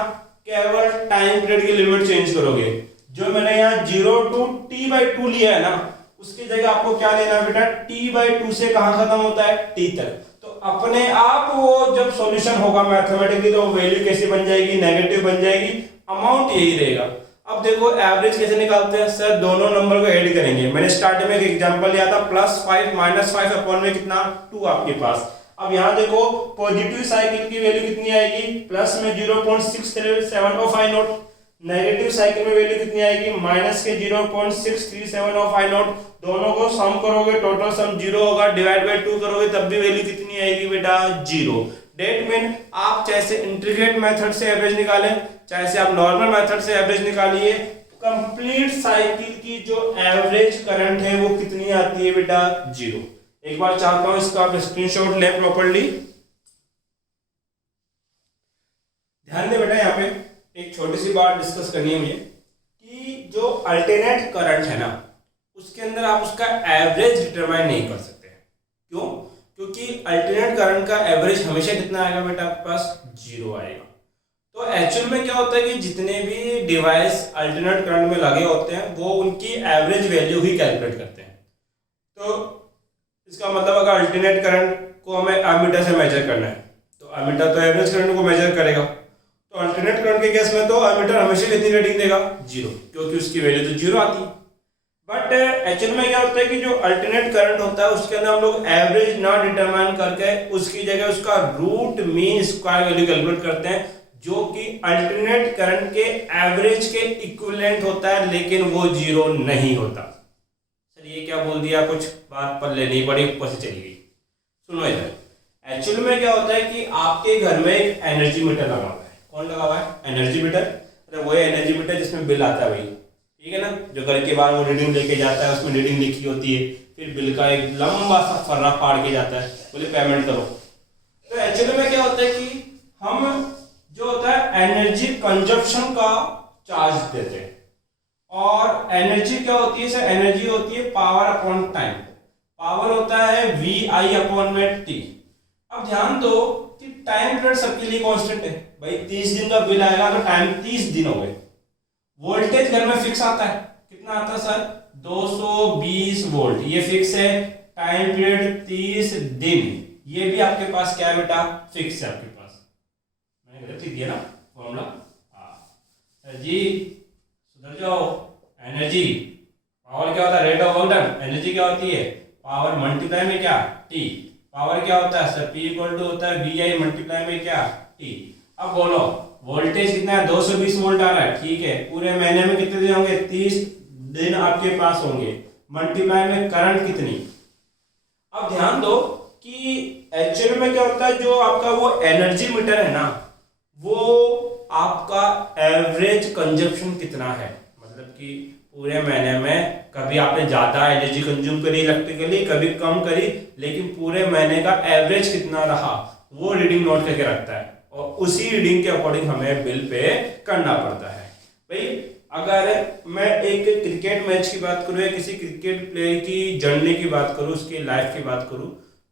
केवल टाइम पीरियड की लिमिट चेंज करोगे। जो मैंने यहाँ 0 to t/2 लिया है ना, उसकी जगह आपको क्या लेना है बेटा, t/2 से कहां खत्म होता है, t तक। तो अपने आप वो जब सॉल्यूशन होगा मैथमेटिकली तो वैल्यू कैसी बन जाएगी, नेगेटिव बन जाएगी, अमाउंट यही रहेगा। अब देखो एवरेज कैसे निकालते हैं, सर दोनों नंबर को ऐड करेंगे। मैंने स्टार्टिंग में एक एग्जांपल लिया था, +5 -5 अपॉन में कितना, 2 आपके पास। अब यहाँ देखो पॉजिटिव साइकिल की वैल्यू कितनी आएगी, प्लस में 0.637 ऑफ i0, नेगेटिव साइकिल में वैल्यू कितनी आएगी, माइनस के 0.637 ऑफ i0। दोनों को सम करोगे टोटल सम 0 होगा, डिवाइड बाय 2 करोगे तब भी वैल्यू कितनी आएगी बेटा, 0। डेट मीन आप चाहे से इंटीग्रेट मेथड से एवरेज निकालें, चाहे से आप नॉर्मल मेथड से एवरेज निकालिए, कंप्लीट साइकिल की जो एवरेज करंट है वो कितनी आती है बेटा, 0। एक बार चाहता हूं इसका आप स्क्रीनशॉट लें प्रॉपर्ली। ध्यान दे बेटा, यहाँ पे एक छोटी सी बात डिस्कस करनी है मुझे कि जो अल्टरनेट करंट है ना, उसके अंदर आप उसका एवरेज डिटरमाइन नहीं कर सकते। क्यों? क्योंकि अल्टरनेट करंट का एवरेज हमेशा कितना आएगा बेटा आपके पास? 0 आएगा। तो एक्चुअल में क्या होता है कि जितने भी डिवाइस अल्टरनेट करंट में लगे होते हैं वो उनकी एवरेज वैल्यू ही कैलकुलेट करते हैं। तो इसका मतलब अगर अल्टरनेट करंट को हमें एमीटर से मेजर करना है तो एमीटर तो एवरेज करंट को मेजर करेगा। तो अल्टरनेट करंट के केस में तो एमीटर हमेशा कितनी रीडिंग देगा? 0, क्योंकि उसकी वैल्यू तो 0 आती है। बट एक्चुअल में क्या होता है कि जो अल्टरनेट करंट होता है उसके अंदर हम लोग एवरेज ना डिटरमाइन करके उसकी जगह उसका root mean square value calculate करते हैं, जो कि अल्टरनेट करंट के एवरेज के इक्विवेलेंट होता है, लेकिन वो 0 नहीं होता। सर ये क्या बोल दिया, कुछ बात पर लेनी पड़ी, ऊपर से चली गई। सुनो इधर, एक्चुअल में क्या होता है कि आपके घर में एक एनर्जी मीटर लगा हुआ है। कौन लगा हुआ है? Energy meter. अरे वही एनर्जी मीटर जिसमें बिल आता है वही, ठीक है ना, जो घर के बाहर वो रीडिंग लेके जाता है, उसमें रीडिंग लिखी होती है, फिर बिल का एक लंबा सा फर्रा फाड़ के जाता है, बोले पेमेंट करो। तो एक्चुअली में क्या होता है कि हम जो होता है एनर्जी कंजप्शन का चार्ज देते हैं, और एनर्जी क्या होती है सर? एनर्जी होती है पावर अपॉन टाइम। पावर होता है VI अपॉन में T। अब ध्यान दो कि टाइम पीरियड सबके लिए कांस्टेंट है भाई। 30 दिन का बिल आएगा तो टाइम 30 दिन हो गए। वोल्टेज घर में फिक्स आता है, कितना आता है सर? 220 वोल्ट, ये फिक्स है। टाइम पीरियड 30 दिन, ये भी आपके पास क्या है बेटा? फिक्स है आपके पास। मैंने गलत लिख दिया ना फॉर्मूला? हाँ सर जी, सुधर जाओ। एनर्जी पावर क्या होता है? Rate of work done. Energy क्या होती है? पावर मल्टीप्लाई में क्या? टी। पावर क्या होता है सर? P इक्वल टू होता है VI मल्टीप्लाई में क्या? टी। अब बोलो वोल्टेज कितना है? 220 वोल्ट आ रहा है, ठीक है। पूरे महीने में कितने दिन होंगे? 30 दिन आपके पास होंगे। मल्टीप्लाई में करंट कितनी? अब ध्यान दो कि एक्चुअल में क्या होता है, जो आपका वो एनर्जी मीटर है ना, वो आपका एवरेज कंजप्शन कितना है, मतलब कि पूरे महीने में कभी आपने ज्यादा एनर्जी कंज्यूम करी इलेक्ट्रिकली, कभी कम करी, लेकिन पूरे महीने का एवरेज कितना रहा वो रीडिंग नोट करके रखता है, और उसी रीडिंग के अकॉर्डिंग हमें बिल पे करना पड़ता है। भाई अगर मैं एक क्रिकेट मैच की बात करूँ या किसी क्रिकेट प्लेयर की जर्नी की बात करूँ, उसकी लाइफ की बात करूँ,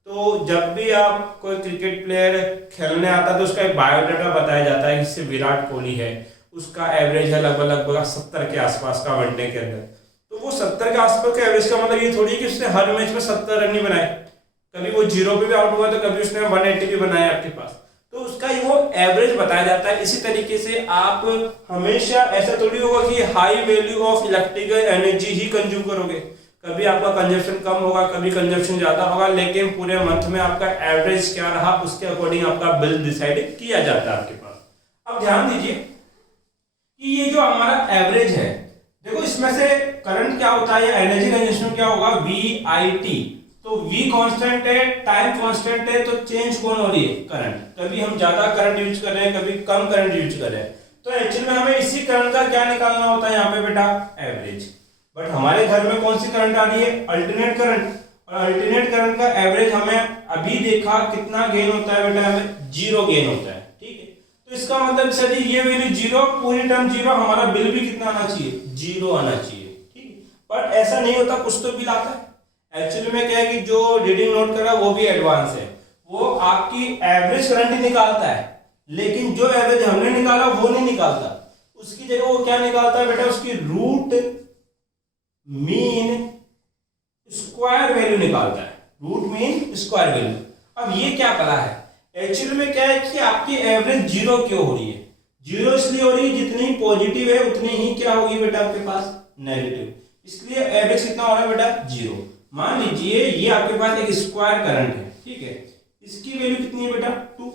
तो जब भी आप कोई क्रिकेट प्लेयर खेलने आता है तो उसका एक बायोडाटा बताया जाता है। जैसे विराट कोहली है, उसका एवरेज है लगभग 70 के आसपास का वनडे के अंदर। तो वो 70 के आसपास का एवरेज का मतलब ये थोड़ी कि उसने हर मैच में 70 रन नहीं बनाए, कभी वो 0 पे भी आउट हुआ तो कभी उसने 180 भी बनाया आपके पास, तो उसका वो एवरेज बताया जाता है। इसी तरीके से आप हमेशा ऐसा थोड़ी होगा कि high value of electrical energy he consume करोगे, कभी आपका कंजप्शन कम होगा, कभी कंजप्शन ज्यादा होगा, लेकिन पूरे मंथ में आपका एवरेज क्या रहा उसके अकॉर्डिंग आपका बिल डिसाइड किया जाता है आपके पास। अब ध्यान दीजिए कि ये जो हमारा एवरेज है, देखो इसमें से करंट क्या होता है या एनर्जी कंजप्शन क्या होगा? VIT। तो V कांस्टेंट है, टाइम कांस्टेंट है, तो चेंज कौन हो रही है? करंट। कभी हम ज्यादा करंट यूज कर रहे हैं, कभी कम करंट यूज कर रहे हैं, तो एक्चुअली में हमें इसी करंट का क्या निकालना होता है यहाँ पे बेटा? एवरेज। बट हमारे घर में कौन सी करंट आ रही है? Alternate current. और अल्टरनेट करंट का एवरेज हमें अभी देखा कितना गेन होता है बेटा? हमें 0 गेन होता है, ठीक है। तो इसका मतलब सर ये वैल्यू 0, पूरी टर्म 0, हमारा बिल भी कितना आना चाहिए? 0 आना चाहिए, ठीक है। बट ऐसा नहीं होता, कुछ तो बिल आता है। एक्चुअली में क्या है कि जो रीडिंग नोट कर रहा है वो भी एडवांस है, वो आपकी एवरेज करंट ही निकालता है, लेकिन जो एवरेज हमने निकाला वो नहीं निकालता। उसकी जगह वो क्या निकालता है बेटा? उसकी रूट मीन स्क्वायर वैल्यू निकालता है, रूट मीन स्क्वायर वैल्यू। अब ये क्या करा है? एक्चुअली में क्या है कि आपकी एवरेज 0 क्यों हो रही है? 0 इसलिए हो रही है जितनी पॉजिटिव है उतनी ही क्या होगी बेटा आपके पास? नेगेटिव। इसलिए एवरेज कितना हो रहा है बेटा? 0। मान लीजिए ये आपके पास एक स्क्वायर करंट है, ठीक है, इसकी वैल्यू कितनी है बेटा? 2।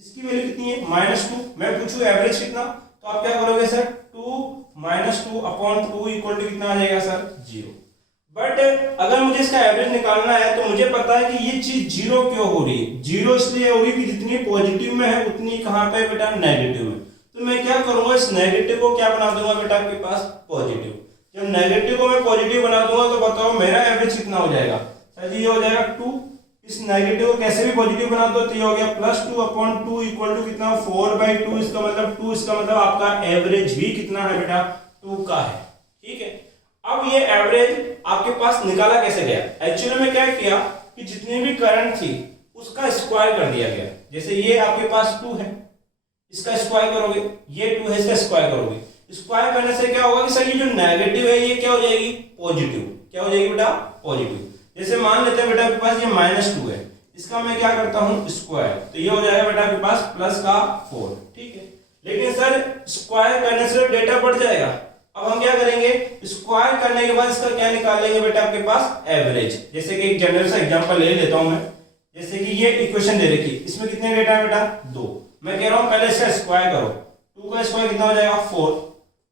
इसकी वैल्यू कितनी है? -2। मैं पूछूं एवरेज कितना, तो आप क्या करोगे सर? 2 -2 अपॉन 2 इक्वल टू कितना आ जाएगा सर? 0। बट अगर मुझे इसका एवरेज निकालना है तो मुझे पता है कि ये चीज 0 क्यों हो रही है? 0 इसलिए हो रही है कि जितनी पॉजिटिव में है उतनी कहां पे बेटा? नेगेटिव में। तो मैं क्या करूंगा? इस नेगेटिव को क्या बना दूंगा बेटा आपके पास? पॉजिटिव। जब नेगेटिव को मैं पॉजिटिव बना दूंगा तो बताओ मेरा एवरेज कितना हो जाएगा? सर जी ये हो जाएगा 2। इस नेगेटिव को कैसे भी पॉजिटिव बना दो तो ये हो गया +2 अपॉन 2 इक्वल टू कितना? 4/2। इसका मतलब 2, इसका मतलब आपका एवरेज भी कितना है बेटा? 2 का है, ठीक है। अब ये एवरेज आपके पास निकाला कैसे गया? एक्चुअली में क्या किया कि जितनी भी करंट थी उसका स्क्वायर कर दिया गया। जैसे ये आपके पास 2 है, इसका स्क्वायर करोगे, ये 2 है, इसका स्क्वायर करोगे। स्क्वायर करने से क्या होगा कि सर ये जो नेगेटिव है ये क्या हो जाएगी, पॉजिटिव। क्या हो जाएगी बेटा, पॉजिटिव। जैसे मान लेते हैं बेटा आपके पास ये -2 है, इसका मैं क्या करता हूं, स्क्वायर, तो ये हो जाएगा बेटा आपके पास +4। ठीक है, लेकिन सर स्क्वायर करने से डेटा बढ़ जाएगा। अब हम क्या करेंगे, स्क्वायर करने के बाद इसका क्या निकालेंगे बेटा आपके पास, एवरेज। जैसे कि एक जनरल सा एग्जांपल ले लेता हूं मैं, जैसे कि ये इक्वेशन दे रखी, इसमें कितने डेटा है बेटा, 2। मैं कह रहा हूं पहले इसका स्क्वायर करो, 2 का स्क्वायर कितना हो जाएगा, 4,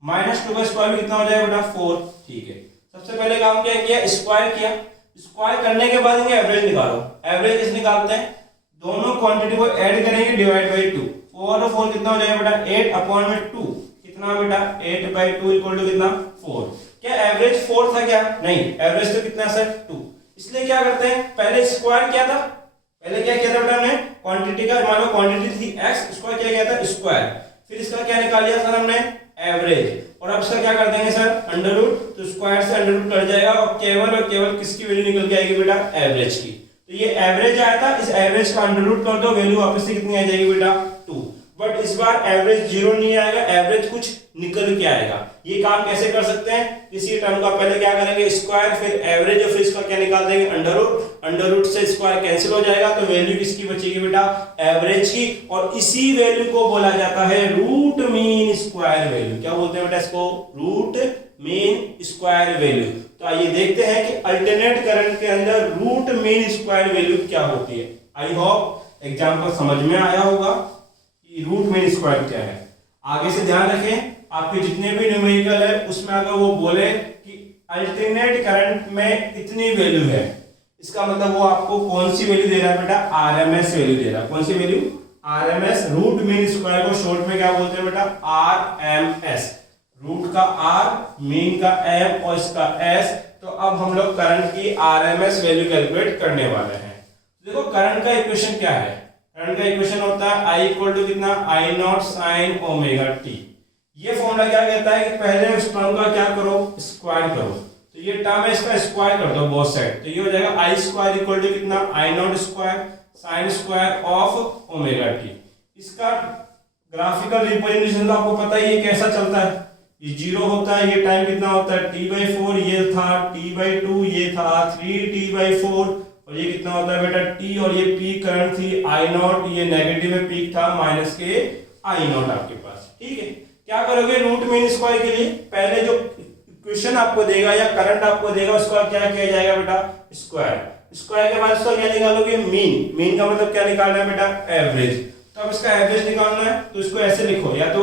-2 का स्क्वायर भी कितना हो जाएगा बेटा, 4। ठीक है, सबसे पहले काम क्या किया, स्क्वायर किया। स्क्वायर करने के बाद इनका एवरेज निकालो। एवरेज कैसे निकालते हैं, दोनों क्वांटिटी को ऐड करेंगे, डिवाइड बाई 2। 4 और 4 कितना हो जाएगा बेटा, 8/2 कितना बेटा, 8/2 इक्वल टू कितना, 4। क्या एवरेज 4 था क्या, नहीं, एवरेज तो कितना सर, 2। इसलिए क्या करते हैं, पहले स्क्वायर किया था, पहले क्या किया था बेटा हमने, क्वांटिटी का, मान लो क्वांटिटी थी x, उसका क्या किया था, स्क्वायर, फिर इसका क्या निकाल लिया सर हमने, एवरेज। और अब इसका क्या कर देंगे सर, अंडर रूट, तो स्क्वायर से अंडर रूट कट जाएगा और केवल किसकी वैल्यू निकल के आएगी बेटा, एवरेज की। तो ये एवरेज आया था, इस एवरेज का अंडर रूट कर दो, वैल्यू वापस से कितनी आ जाएगी बेटा, 2। बट इस बार एवरेज 0 नहीं आएगा, एवरेज कुछ निकल के आएगा। ये काम कैसे कर सकते हैं, किसी टर्म का पहले क्या करेंगे, स्क्वायर, फिर एवरेज, और फिर इसका क्या निकाल देंगे, अंडर रूट। अंडर रूट से स्क्वायर कैंसिल हो जाएगा, तो वैल्यू किसकी बचेगी बेटा, एवरेज की। और इसी वैल्यू को बोला जाता है रूट मीन स्क्वायर वैल्यू। क्या बोलते हैं बेटा इसको, रूट मीन स्क्वायर वैल्यू। तो आइए देखते हैं कि अल्टरनेट करंट के अंदर रूट मीन स्क्वायर वैल्यू क्या होती है। आई होप एग्जांपल समझ में आया होगा कि रूट मीन स्क्वायर क्या है। आगे से ध्यान रखें, आपके जितने भी न्यूमेरिकल है उसमें अगर वो बोले कि अल्टरनेट करंट में इतनी वैल्यू है, इसका मतलब वो आपको कौन सी वैल्यू दे रहा है बेटा, आरएमएस वैल्यू दे रहा है। कौन सी value, RMS. Root mean square को शॉर्ट में क्या बोलते हैं बेटा, आरएमएस। रूट का आर, मीन का एम और इसका एस। तो अब हम लोग करंट की आरएमएस वैल्यू कैलकुलेट करने वाले हैं। देखो करंट का इक्वेशन क्या है, करंट का इक्वेशन होता है I इक्वल टू कितना, I0 sin ओमेगा t। ये फॉर्मूला क्या कहता है कि पहले उस टर्म का क्या करो, स्क्वायर करो। तो ये टर्म है, इसका स्क्वायर कर दो बोथ साइड, तो ये हो जाएगा I स्क्वायर इक्वल टू कितना, I0 square sin square of omega t। इसका ग्राफिकल रिप्रेजेंटेशन तो आपको पता ही है कैसा चलता है, ये 0 होता है, ये टाइम कितना होता है t/4, ये था t/2, ये था 3t/4, और ये कितना होता है बेटा t, और ये पीक करंट थी I0, ये नेगेटिव में पीक था माइनस के I0 आपके पास। ठीक है, क्या करोगे रूट मीन स्क्वायर के लिए, पहले जो इक्वेशन आपको देगा या करंट आपको देगा उसका क्या किया जाएगा बेटा, स्क्वायर। स्क्वायर के बाद उसका क्या निकालोगे, मीन। मीन का मतलब क्या निकालना है बेटा, एवरेज। तो अब इसका एवरेज निकालना है, तो इसको ऐसे लिखो, या तो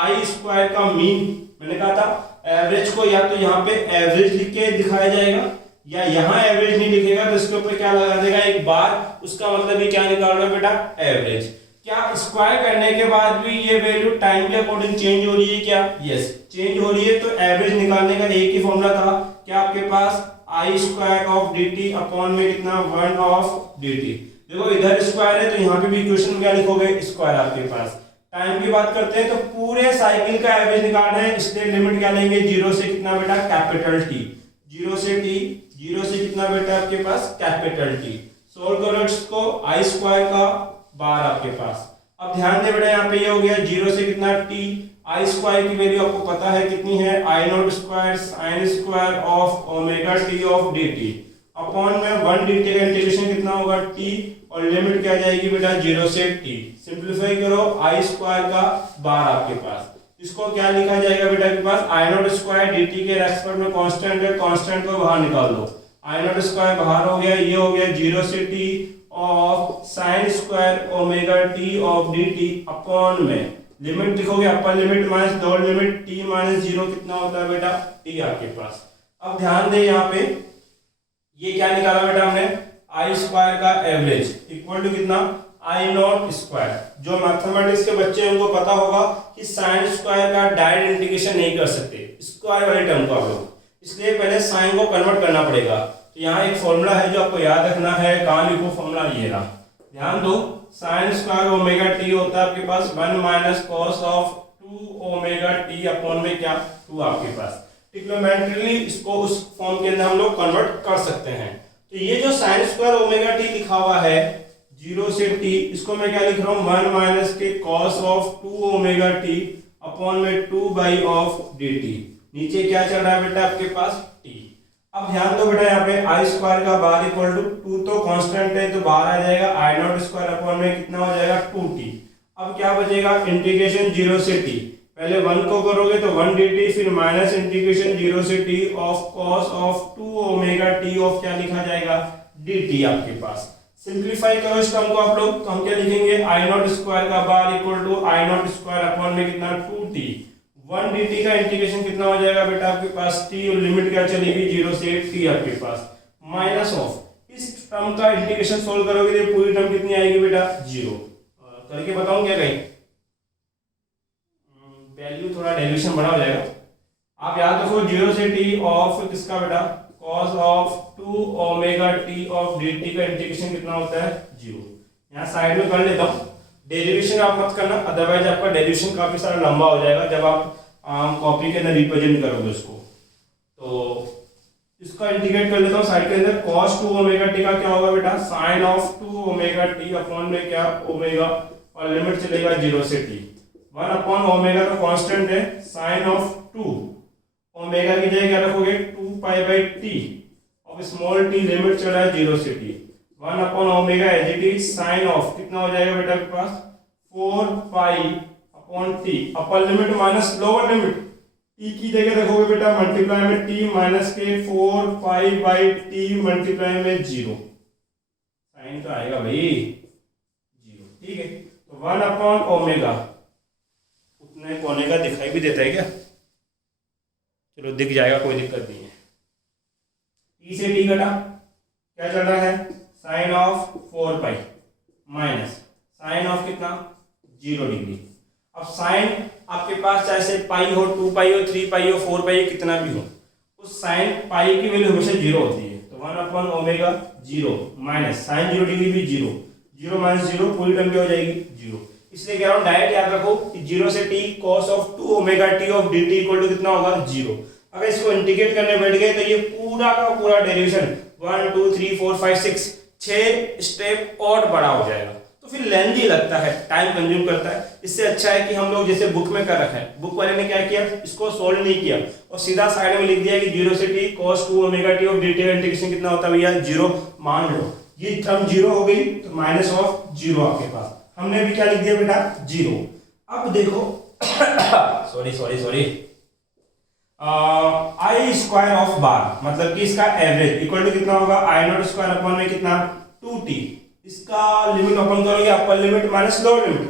I स्क्वायर का मीन, मैंने कहा था एवरेज को या तो यहाँ पे एवरेज लिख के दिखाया जाएगा, या यहाँ एवरेज नहीं लिखेगा तो इसके ऊपर क्या लगा देगा, एक बार। उसका मतलब ये क्या निकाल रहा है बेटा, एवरेज। क्या स्क्वायर करने के बाद भी ये वैल्यू टाइम के अकॉर्डिंग चेंज हो रही है क्या, यस चेंज हो रही है। तो एवरेज निकालने का एक ही फॉर्मूला था, क्या आपके पास I square of dt upon में कितना 1 ऑफ dt। देखो इधर स्क्वायर है तो यहाँ पे भी इक्वेशन क्या लिखोगे, स्क्वायर आपके पास। टाइम की बात करते हैं तो पूरे साइकिल का एवरेज निकालना है, इसलिए लिमिट क्या लेंगे, 0 से कितना बेटा, कैपिटल T। 0 से T, 0 से कितना बेटा आपके पास, कैपिटल T। सोल्व करो इसको, I स्क्वायर का बार आपके पास। अब ध्यान दे बेटा यहाँ पे ये हो गया 0 से कितना T। I स्क्वायर की वैल्यू आपको पता है कितनी है, I0 square sin square of omega t of dt upon में 1 dt का इंटीग्रेशन कितना होगा t, और लिमिट क्या जाएगी बेटा 0 से t। सिंपलीफाई करो, I स्क्वायर का बार आपके पास, इसको क्या लिखा जाएगा बेटा आपके पास, I0 स्क्वायर dt के रेस्पेक्ट में कांस्टेंट है, कांस्टेंट को बाहर निकाल दो, I0 स्क्वायर बाहर हो गया, ये हो गया 0 से t of sin square omega t of dt upon में लिमिट लिखोगे, अपर limit minus lower limit t minus 0 कितना होता है बेटा t आपके पास। अब ध्यान दे यहाँ पे ये क्या निकाला बेटा हमने, I स्क्वायर का एवरेज इक्वल टू कितना, I0 स्क्वायर। जो मैथमेटिक्स के बच्चे उनको पता होगा कि साइन स्क्वायर का डायरेक्ट इंटीग्रेशन नहीं कर सकते स्क्वायर वाले टर्म को आप लोग, इसलिए पहले साइन को कन्वर्ट करना पड़ेगा। तो यहाँ एक फॉर्मूला है जो आपको याद रखना है, कहाँ लिखो फॉर्मूला, ये रहा, ध्यान दो। साइन स्क्वायर ओमेगा t होता है आपके पास 1 minus cos of 2 omega t upon में क्या 2 आपके पास। ट्रिग्नोमेट्रिकली इसको उस फॉर्म के अंदर हम लोग कन्वर्ट कर सकते हैं। तो ये जो साइन स्क्वायर ओमेगा टी लिखा हुआ है 0 से t, इसको मैं क्या लिख रहा हूँ 1 माइनस के cos of 2 omega T upon में 2 बाई ऑफ dt। नीचे क्या चल रहा है बेटा आपके पास t। अब ध्यान दो बेटा यहाँ पे आई स्क्वायर का बार इक्वल टू 2 तो कांस्टेंट है तो बाहर आ जाएगा आई नॉट स्क्वायर अपॉन में कितना हो जाएगा 2t। अब क्या बचेगा इंटीग्रेशन 0 से t, पहले 1 को करोगे तो 1 dt, फिर माइनस इंटीग्रेशन 0 से t of cos of 2 omega t of क्या लिखा जाएगा dt आपके पास। सिंप्लीफाई करो इस टर्म को आप लोग, तो हम क्या लिखेंगे आई नॉट स्क्वायर का bar equal to I naught square upon में कितना 2t। 1 dt का इंटीग्रेशन कितना हो जाएगा बेटा आपके पास t, और लिमिट क्या चलेगी 0 से t आपके पास, माइनस ऑफ इस टर्म का इंटीग्रेशन सोल्व करोगे तो पूरी टर्म कितनी आएगी बेटा 0। करके बताऊं क्या कहीं, वैल्यू थोड़ा डेरिवेशन बड़ा हो जाएगा। आप याद रखो 0 से t ऑफ किसका बेटा cos of 2 omega t of dt का इंटीग्रेशन कितना होता है 0। यहाँ साइड में कर लेता हूँ, डेरिवेशन आप मत करना अदरवाइज आपका डेरिवेशन काफी सारा लंबा हो जाएगा जब आप कॉपी के अंदर रिप्रेजेंट करोगे उसको। तो इसका इंटीग्रेट कर लेता हूँ साइड के अंदर, cos 2 ओमेगा t का क्या होगा बेटा sin of 2 omega t upon में क्या ओमेगा, और लिमिट चलेगा 0 से t। 1 अपॉन ओमेगा तो कांस्टेंट है, sin ऑफ 2 ओमेगा की जगह क्या रखोगे 2 पाई बाई t और स्मॉल t, लिमिट चल रहा है 0 से t। 1 upon omega as it is sine of कितना हो जाएगा बेटा आपके पास 4 pi upon t, upper limit minus lower limit, t की जगह रखोगे बेटा मल्टीप्लाई में t माइनस के 4 पाई बाई t मल्टीप्लाई में 0, साइन तो आएगा भाई 0, ठीक है। तो 1 अपॉन ओमेगा उतने कोने का दिखाई भी देता है क्या, चलो दिख जाएगा कोई दिक्कत नहीं है। t से t घटा क्या चल रहा है sine of 4 pi minus sine of कितना 0 डिग्री। अब साइन आपके पास चाहे से पाई हो 2 पाई हो 3 पाई हो 4 पाई हो कितना भी हो, उस साइन पाई की वैल्यू हमेशा 0 होती है। तो 1 upon omega 0 minus sine 0 degree भी 0, 0 माइनस 0 पूरी टर्म क्या हो जाएगी 0। इसलिए कह रहा हूँ डायरेक्ट याद रखो कि 0 से t cos of 2 omega t of dt equal to कितना होगा 0। अगर इसको इंटीग्रेट करने बैठ गए तो ये पूरा का पूरा डेरिवेशन 1 2 3 4 5 6 स्टेप और बड़ा हो जाएगा, तो फिर लेंथी लगता है, टाइम कंज्यूम करता है। इससे अच्छा है कि हम लोग जैसे बुक में कर रखा है, बुक वाले ने क्या किया इसको सोल्व नहीं किया और सीधा साइड में लिख दिया कि 0 से t cos 2 omega t of dt का इंटीग्रेशन कितना होता है भैया 0। मान लो ये टर्म 0 हो गई तो माइनस ऑफ 0 आपके पास, हमने भी क्या लिख दिया बेटा 0। अब देखो सॉरी आई स्क्वायर ऑफ बार मतलब कि इसका एवरेज इक्वल टू कितना होगा आई नॉट स्क्वायर अपॉन में कितना 2t। इसका लिमिट ओपन करोगे upper limit minus lower limit,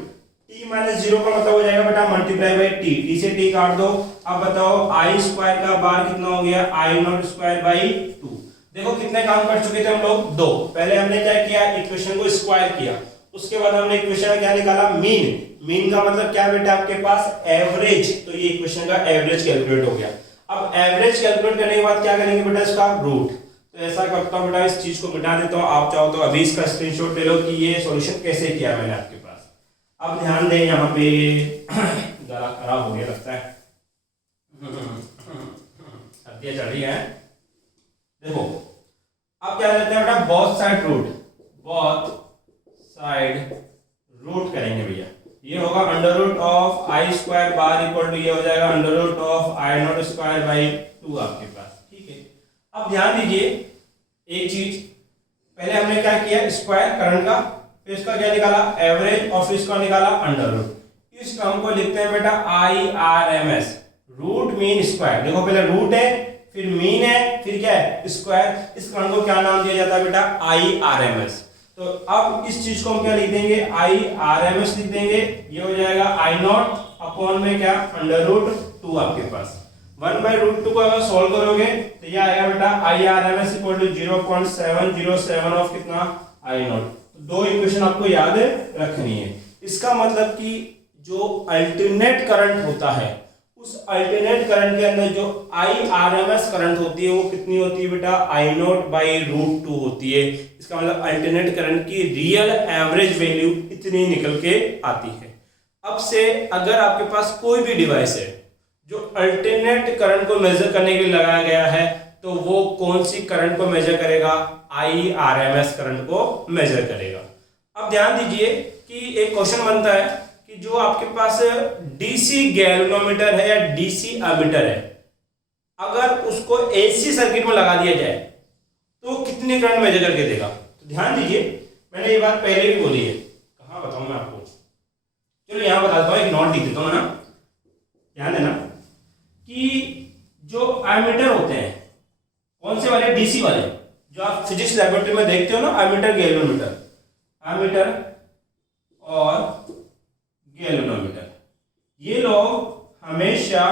t minus 0 का मतलब हो जाएगा बेटा मल्टीप्लाई बाई t, t से t काट दो। अब बताओ आई स्क्वायर का बार कितना हो गया आई नॉट स्क्वायर बाई 2। देखो कितने काम कर चुके थे हम लोग, 2। पहले हमने क्या किया इक्वेशन को स्क्वायर किया, उसके बाद हमने इक्वेशन का क्या निकाला मीन। मीन का मतलब क्या बेटा आपके पास एवरेज, तो ये इक्वेशन का एवरेज कैलकुलेट हो गया। अब एवरेज कैलकुलेट करने के बाद क्या करेंगे बेटा इसका रूट, तो ऐसा करता हूं बेटा इस चीज को मिटा देता हूं, आप चाहो तो अभी इसका स्क्रीनशॉट ले लो कि ये सॉल्यूशन कैसे किया मैंने आपके पास। अब ध्यान दें यहाँ पे गला खराब हो गया लगता है, सर्दियां चल रही है। देखो अब क्या करते हैं बेटा बोथ साइड रूट करेंगे भैया। ये होगा under root of I square bar equal to ये हो जाएगा under root of I naught square by 2 आपके पास, ठीक है। अब ध्यान दीजिए एक चीज, पहले हमने क्या किया स्क्वायर करंट का, फिर इसका क्या निकाला एवरेज और फिर इसका निकाला अंडर रूट। इस टर्म को लिखते हैं बेटा IRMS, रूट मीन स्क्वायर। देखो पहले रूट है फिर मीन है फिर क्या है स्क्वायर, इस टर्म को क्या नाम दिया जाता है बेटा IRMS। तो अब इस चीज को हम क्या लिख देंगे IRMS लिख देंगे, ये हो जाएगा आई नॉट अपॉन में क्या अंडर रूट 2 आपके पास। 1/√2 को अगर सॉल्व करोगे तो ये आएगा बेटा IRMS इक्वल टू 0.707 ऑफ कितना आई नॉट। तो 2 इक्वेशन आपको याद रखनी है। इसका मतलब कि जो अल्टरनेट करंट होता है उस अल्टरनेट करंट के अंदर जो IRMS करंट होती है वो कितनी होती है बेटा I0/√2 होती है। इसका मतलब अल्टरनेट करंट की रियल एवरेज वैल्यू इतनी निकल के आती है। अब से अगर आपके पास कोई भी डिवाइस है जो अल्टरनेट करंट को मेजर करने के लिए लगाया गया है तो वो कौन सी करंट को मेजर करेगा? IRMS करंट को मेजर करेगा। अब ध्यान दीजिए कि एक क्वेश्चन बनता है कि जो आपके पास DC गैल्वेनोमीटर है या DC एमीटर है, अगर उसको AC सर्किट में लगा दिया जाए तो कितनी करंट मेजर करके देगा? तो ध्यान दीजिए, मैंने ये बात पहले भी बोली है, कहाँ बताऊं मैं आपको, चलो यहां बताता हूं, एक नोट लिख देता हूं ना। ध्यान देना कि जो एमीटर होते हैं, कौन से वाले? DC वाले, जो आप फिजिक्स लैबोरेटरी में देखते हो ना, एमीटर गैल्वेनोमीटर, एमीटर और गैल्वेनोमीटर, ये लोग हमेशा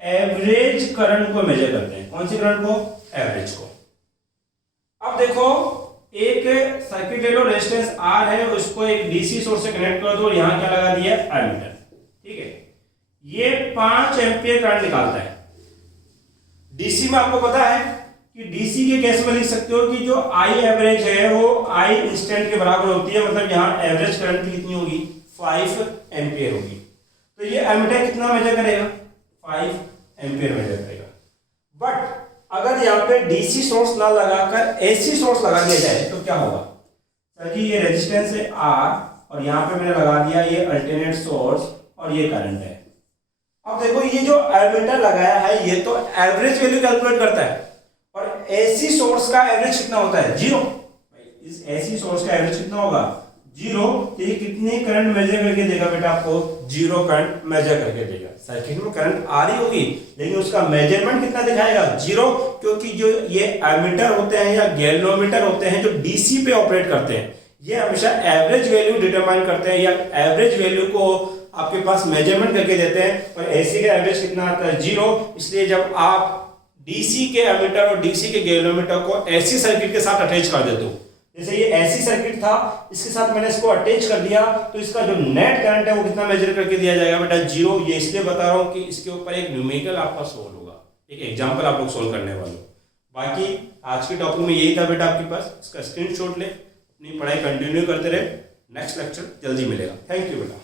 एवरेज करंट को मेजर करते हैं। कौन सी करंट को? एवरेज को। अब देखो, एक सर्किट ले लो, रेजिस्टेंस R है, उसको एक DC सोर्स से कनेक्ट कर दो, यहां क्या लगा दिया? एमीटर। ठीक है, ये 5 एम्पियर करंट निकालता है। DC में आपको पता है कि DC के केस में लिख सकते हो कि जो I एवरेज है वो I इंस्टेंट के बराबर होती है, मतलब यहाँ एवरेज करंट कितनी होगी? 5 एम्पियर होगी। तो ये एमीटर कितना मेजर करेगा? 5 एम्पियर मेजर करेगा। बट अगर यहाँ पे DC सोर्स ना लगाकर AC सोर्स लगा दिया जाए तो क्या होगा? सर जी, ये रेजिस्टेंस है R और यहाँ पे मैंने लगा दिया ये अल्टरनेट सोर्स और ये करंट है। अब देखो, ये जो एमीटर लगाया है ये तो एवरेज वैल्यू कैलकुलेट करता है, और AC सोर्स का एवरेज कितना होता है? 0। इस AC सोर्स का एवरेज कितना होगा? 0। तो ये कितनी करंट मेजर करके देगा बेटा? आपको 0 करंट मेजर करके देगा। सर्किट में करंट आ रही होगी लेकिन उसका मेजरमेंट कितना दिखाएगा? 0, क्योंकि जो ये एमीटर होते हैं या गैल्वेनोमीटर होते हैं जो DC पे ऑपरेट करते हैं, ये हमेशा एवरेज वैल्यू डिटरमाइन करते हैं या एवरेज वैल्यू को आपके पास मेजरमेंट करके देते हैं, और AC का एवरेज कितना आता है? 0। इसलिए जब आप DC के एमीटर और DC के गैल्वेनोमीटर को AC सर्किट के साथ अटैच कर देते हो, जैसे ये AC सर्किट था, इसके साथ मैंने इसको अटैच कर दिया, तो इसका जो नेट करंट है वो कितना मेजर करके दिया जाएगा बेटा? 0। ये इसलिए बता रहा हूं कि इसके ऊपर एक न्यूमेरिकल आपका सोल्व होगा, एक एग्जांपल आप लोग सोल्व करने वाले हो। बाकी आज के टॉपिक में यही था बेटा आपके पास, इसका स्क्रीनशॉट ले, अपनी पढ़ाई कंटिन्यू करते रहे। नेक्स्ट लेक्चर जल्दी मिलेगा। थैंक यू बेटा।